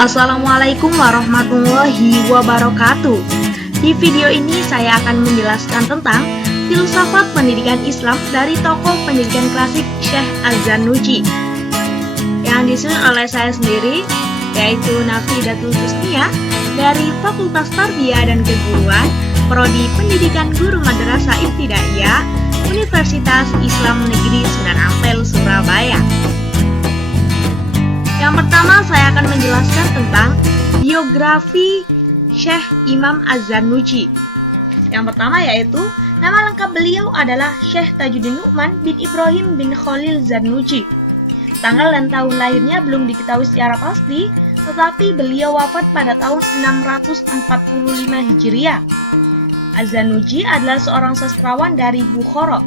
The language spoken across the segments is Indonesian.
Assalamualaikum warahmatullahi wabarakatuh. Di video ini saya akan menjelaskan tentang filsafat pendidikan Islam dari tokoh pendidikan klasik Syekh Az-Zarnuji yang disusun oleh saya sendiri, yaitu Nafidatul Husniyah dari Fakultas Tarbiyah dan Keguruan, Prodi Pendidikan Guru Madrasah Ibtidaiyah, Universitas Islam Negeri Sunan Ampel, Surabaya. Yang pertama, saya akan menjelaskan tentang biografi Syekh Imam Az-Zarnuji. Yang pertama yaitu, nama lengkap beliau adalah Syekh Tajuddin Nu'man bin Ibrahim bin Khalil Zarnuji. Tanggal dan tahun lahirnya belum diketahui secara pasti, tetapi beliau wafat pada tahun 645 Hijriah. Az-Zarnuji adalah seorang sastrawan dari Bukhara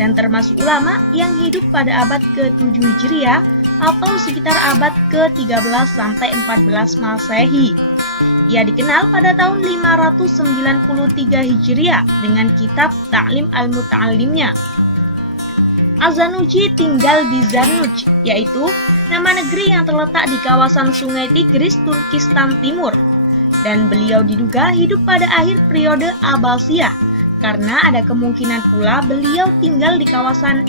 dan termasuk ulama yang hidup pada abad ke-7 Hijriah atau sekitar abad ke-13 sampai 14 Masehi. Ia dikenal pada tahun 593 Hijriah dengan kitab Ta'lim al-Muta'allimnya. Az-Zarnuji tinggal di Zarnuj, yaitu nama negeri yang terletak di kawasan Sungai Tigris, Turkistan Timur. Dan beliau diduga hidup pada akhir periode Abbasiyah, karena ada kemungkinan pula beliau tinggal di kawasan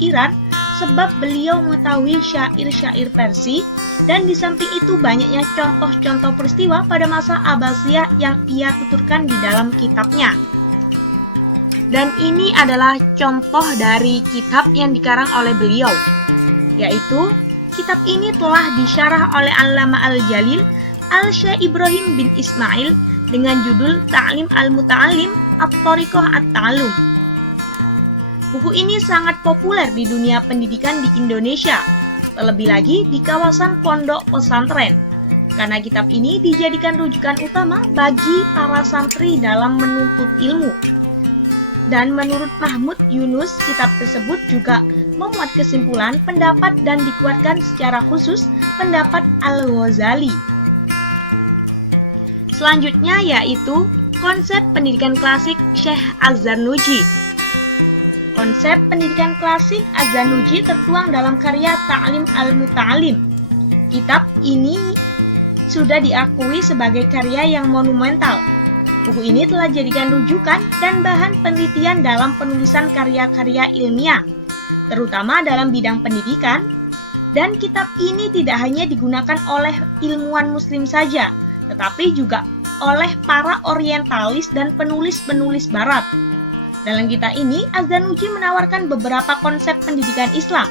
Iran sebab beliau mengetahui syair-syair Persia, dan di samping itu banyaknya contoh-contoh peristiwa pada masa Abbasiyah yang ia tuturkan di dalam kitabnya. Dan ini adalah contoh dari kitab yang dikarang oleh beliau, yaitu kitab ini telah disyarah oleh Allama Al-Jalil Al-Syekh Ibrahim bin Ismail dengan judul Ta'lim al-Muta'allim At-Thariqah At-Ta'allum. Buku ini sangat populer di dunia pendidikan di Indonesia, terlebih lagi di kawasan pondok pesantren, karena kitab ini dijadikan rujukan utama bagi para santri dalam menuntut ilmu. Dan menurut Mahmud Yunus, kitab tersebut juga memuat kesimpulan, pendapat dan dikuatkan secara khusus pendapat Al-Ghazali. Selanjutnya yaitu konsep pendidikan klasik Syekh Az-Zarnuji. Konsep pendidikan klasik Az-Zarnuji tertuang dalam karya Ta'lim al-Muta'allim. Kitab ini sudah diakui sebagai karya yang monumental. Buku ini telah dijadikan rujukan dan bahan penelitian dalam penulisan karya-karya ilmiah, terutama dalam bidang pendidikan. Dan kitab ini tidak hanya digunakan oleh ilmuwan muslim saja, tetapi juga oleh para orientalis dan penulis-penulis barat. Dalam kitab ini, Az-Zarnuji menawarkan beberapa konsep pendidikan Islam.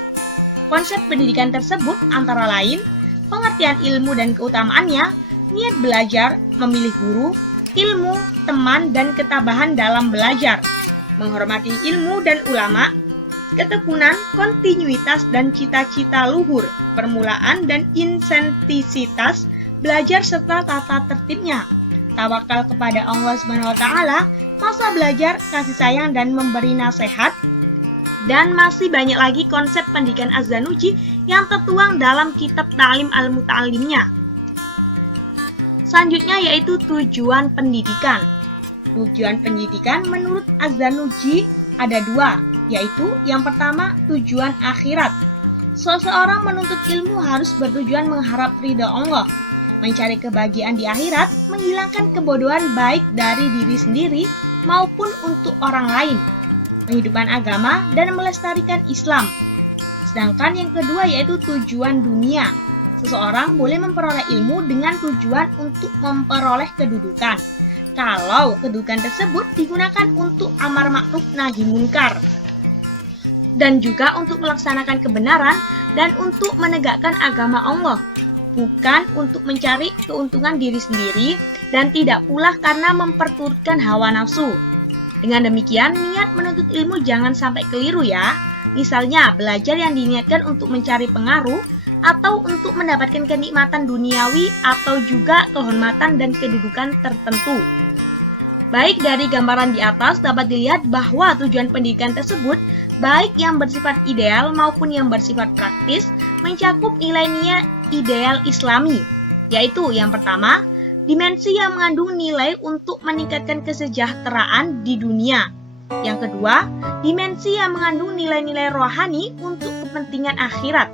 Konsep pendidikan tersebut antara lain, pengertian ilmu dan keutamaannya, niat belajar, memilih guru, ilmu, teman, dan ketabahan dalam belajar, menghormati ilmu dan ulama, ketekunan, kontinuitas, dan cita-cita luhur, permulaan dan insentisitas, belajar serta tata tertibnya, tawakal kepada Allah SWT, masa belajar, kasih sayang dan memberi nasihat, dan masih banyak lagi konsep pendidikan Az-Zarnuji yang tertuang dalam kitab Ta'lim al-Muta'allimnya. Selanjutnya yaitu tujuan pendidikan. Tujuan pendidikan menurut Az-Zarnuji ada dua, yaitu yang pertama tujuan akhirat. Seseorang menuntut ilmu harus bertujuan mengharap ridha Allah, mencari kebahagiaan di akhirat, menghilangkan kebodohan baik dari diri sendiri maupun untuk orang lain, menghidupkan agama dan melestarikan Islam. Sedangkan yang kedua yaitu tujuan dunia. Seseorang boleh memperoleh ilmu dengan tujuan untuk memperoleh kedudukan, kalau kedudukan tersebut digunakan untuk amar ma'ruf nahi munkar, dan juga untuk melaksanakan kebenaran dan untuk menegakkan agama Allah, bukan untuk mencari keuntungan diri sendiri dan tidak pula karena memperturutkan hawa nafsu. Dengan demikian, niat menuntut ilmu jangan sampai keliru ya. Misalnya, belajar yang diniatkan untuk mencari pengaruh atau untuk mendapatkan kenikmatan duniawi atau juga kehormatan dan kedudukan tertentu. Baik dari gambaran di atas dapat dilihat bahwa tujuan pendidikan tersebut, baik yang bersifat ideal maupun yang bersifat praktis, mencakup nilai-nilai ideal Islami, yaitu yang pertama, dimensi yang mengandung nilai untuk meningkatkan kesejahteraan di dunia. Yang kedua, dimensi yang mengandung nilai-nilai rohani untuk kepentingan akhirat.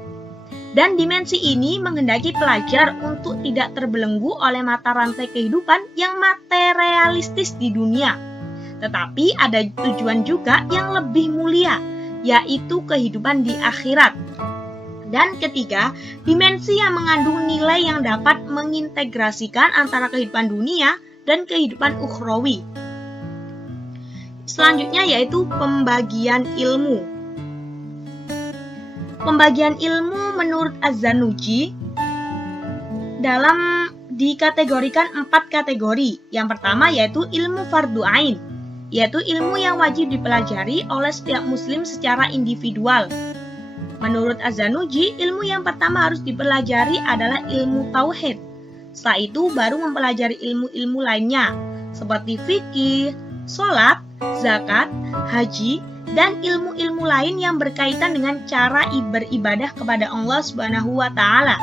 Dan dimensi ini menghendaki pelajar untuk tidak terbelenggu oleh mata rantai kehidupan yang materialistis di dunia. Tetapi ada tujuan juga yang lebih mulia, yaitu kehidupan di akhirat. Dan ketiga, dimensi yang mengandung nilai yang dapat mengintegrasikan antara kehidupan dunia dan kehidupan ukhrawi. Selanjutnya yaitu pembagian ilmu. Pembagian ilmu menurut Az-Zarnuji dikategorikan 4 kategori. Yang pertama yaitu ilmu fardu ain, yaitu ilmu yang wajib dipelajari oleh setiap muslim secara individual. Menurut Az-Zarnuji, ilmu yang pertama harus dipelajari adalah ilmu tauhid. Setelah itu baru mempelajari ilmu-ilmu lainnya seperti fikih, sholat, zakat, haji, dan ilmu-ilmu lain yang berkaitan dengan cara beribadah kepada Allah Subhanahu wa Ta'ala.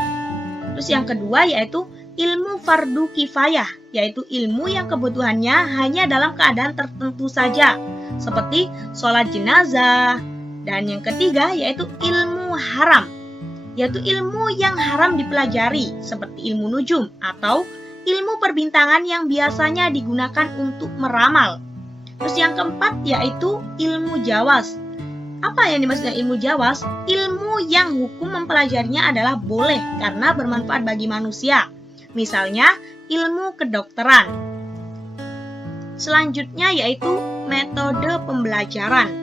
Terus yang kedua yaitu ilmu fardu kifayah, yaitu ilmu yang kebutuhannya hanya dalam keadaan tertentu saja, seperti sholat jenazah. Dan yang ketiga yaitu ilmu haram, yaitu ilmu yang haram dipelajari, seperti ilmu nujum atau ilmu perbintangan yang biasanya digunakan untuk meramal. Terus yang keempat yaitu ilmu jawas. Apa yang dimaksud dengan ilmu jawas? Ilmu yang hukum mempelajarinya adalah boleh karena bermanfaat bagi manusia. Misalnya ilmu kedokteran. Selanjutnya yaitu metode pembelajaran.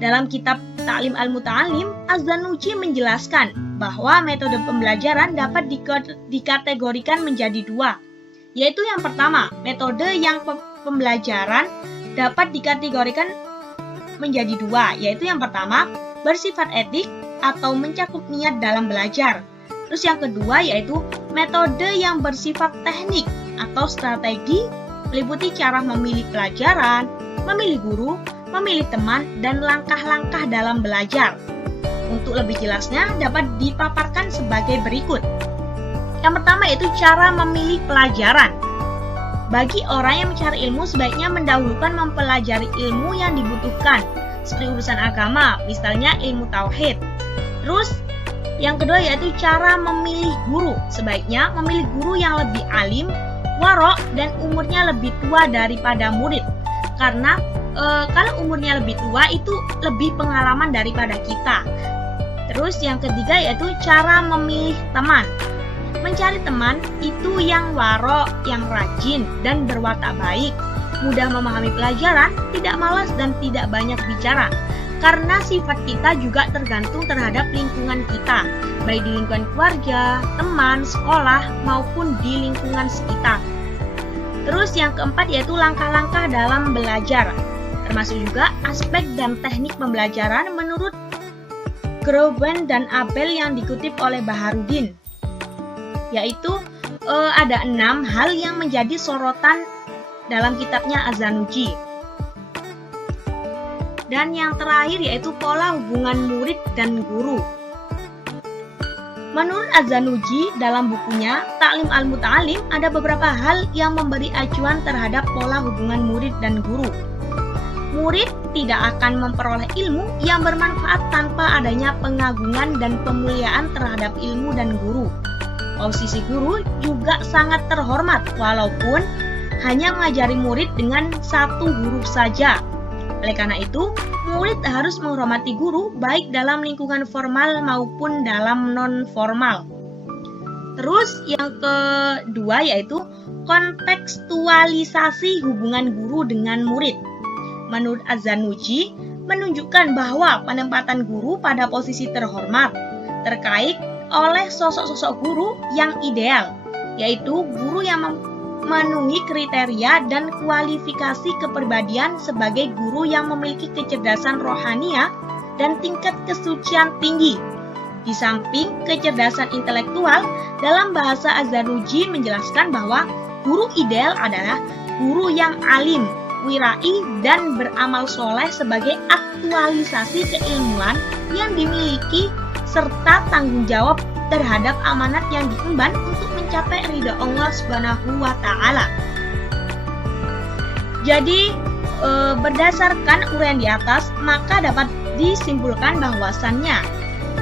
Dalam kitab Ta'lim al-Muta'alim, Az-Zarnuji menjelaskan bahwa metode pembelajaran dapat dikategorikan menjadi 2. Yaitu yang pertama, metode yang pembelajaran dapat dikategorikan menjadi 2, yaitu yang pertama bersifat etik atau mencakup niat dalam belajar. Terus yang kedua yaitu metode yang bersifat teknik atau strategi, meliputi cara memilih pelajaran, memilih guru, memilih teman, dan langkah-langkah dalam belajar. Untuk lebih jelasnya dapat dipaparkan sebagai berikut. Yang pertama yaitu cara memilih pelajaran. Bagi orang yang mencari ilmu sebaiknya mendahulukan mempelajari ilmu yang dibutuhkan, seperti urusan agama, misalnya ilmu tauhid. Terus yang kedua yaitu cara memilih guru. Sebaiknya memilih guru yang lebih alim, warok, dan umurnya lebih tua daripada murid. Karena kalau umurnya lebih tua itu lebih pengalaman daripada kita. Terus yang ketiga yaitu cara memilih teman. Mencari teman itu yang warok, yang rajin, dan berwatak baik, mudah memahami pelajaran, tidak malas, dan tidak banyak bicara. Karena sifat kita juga tergantung terhadap lingkungan kita, baik di lingkungan keluarga, teman, sekolah, maupun di lingkungan sekitar. Terus yang keempat yaitu langkah-langkah dalam belajar, termasuk juga aspek dan teknik pembelajaran menurut Groben dan Abel yang dikutip oleh Baharudin. Yaitu ada 6 hal yang menjadi sorotan dalam kitabnya Az-Zarnuji. Dan yang terakhir yaitu pola hubungan murid dan guru. Menurut Az-Zarnuji dalam bukunya Ta'lim al-Muta'alim ada beberapa hal yang memberi acuan terhadap pola hubungan murid dan guru. Murid tidak akan memperoleh ilmu yang bermanfaat tanpa adanya pengagungan dan pemuliaan terhadap ilmu dan guru. Posisi guru juga sangat terhormat walaupun hanya mengajari murid dengan satu huruf saja. Oleh karena itu, murid harus menghormati guru baik dalam lingkungan formal maupun dalam non-formal. Terus yang kedua yaitu kontekstualisasi hubungan guru dengan murid. Menurut Az-Zarnuji menunjukkan bahwa penempatan guru pada posisi terhormat terkait oleh sosok-sosok guru yang ideal, yaitu guru yang memenuhi kriteria dan kualifikasi kepribadian sebagai guru yang memiliki kecerdasan rohaniah dan tingkat kesucian tinggi. Di samping kecerdasan intelektual, dalam bahasa Az-Zarnuji menjelaskan bahwa guru ideal adalah guru yang alim, wirai, dan beramal soleh sebagai aktualisasi keilmuan yang dimiliki serta tanggung jawab terhadap amanat yang diemban untuk mencapai ridha Allah Subhanahu wa Ta'ala. Jadi berdasarkan uraian di atas, maka dapat disimpulkan bahwasannya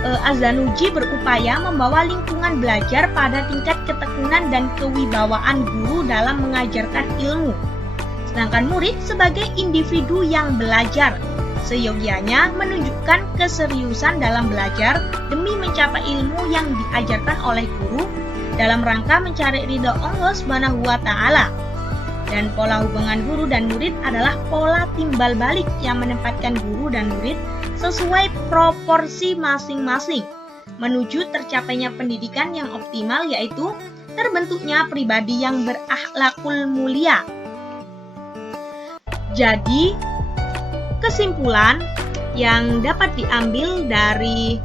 Az-Zanuji berupaya membawa lingkungan belajar pada tingkat ketekunan dan kewibawaan guru dalam mengajarkan ilmu. Sedangkan murid sebagai individu yang belajar, seyogianya menunjukkan keseriusan dalam belajar demi mencapai ilmu yang diajarkan oleh guru dalam rangka mencari ridha Allah Subhanahu wa Ta'ala. Dan pola hubungan guru dan murid adalah pola timbal balik yang menempatkan guru dan murid sesuai proporsi masing-masing menuju tercapainya pendidikan yang optimal, yaitu terbentuknya pribadi yang berakhlakul mulia. Jadi, kesimpulan yang dapat diambil dari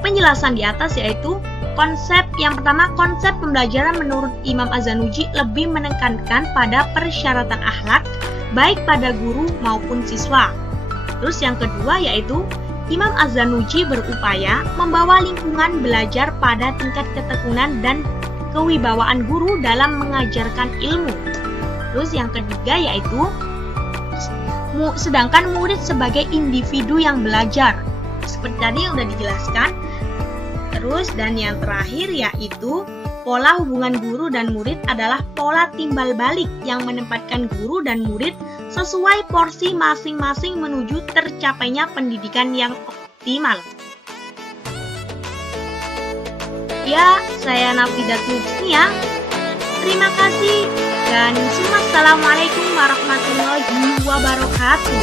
penjelasan di atas yaitu konsep yang pertama, konsep pembelajaran menurut Imam Az-Zanuji lebih menekankan pada persyaratan akhlak baik pada guru maupun siswa. Terus yang kedua yaitu Imam Az-Zanuji berupaya membawa lingkungan belajar pada tingkat ketekunan dan kewibawaan guru dalam mengajarkan ilmu. Terus yang ketiga yaitu sedangkan murid sebagai individu yang belajar. Seperti tadi yang sudah dijelaskan. Terus dan yang terakhir yaitu pola hubungan guru dan murid adalah pola timbal balik yang menempatkan guru dan murid sesuai porsi masing-masing menuju tercapainya pendidikan yang optimal. Ya, saya Nafidat Nujnia. Terima kasih dan assalamualaikum warahmatullahi wabarakatuh.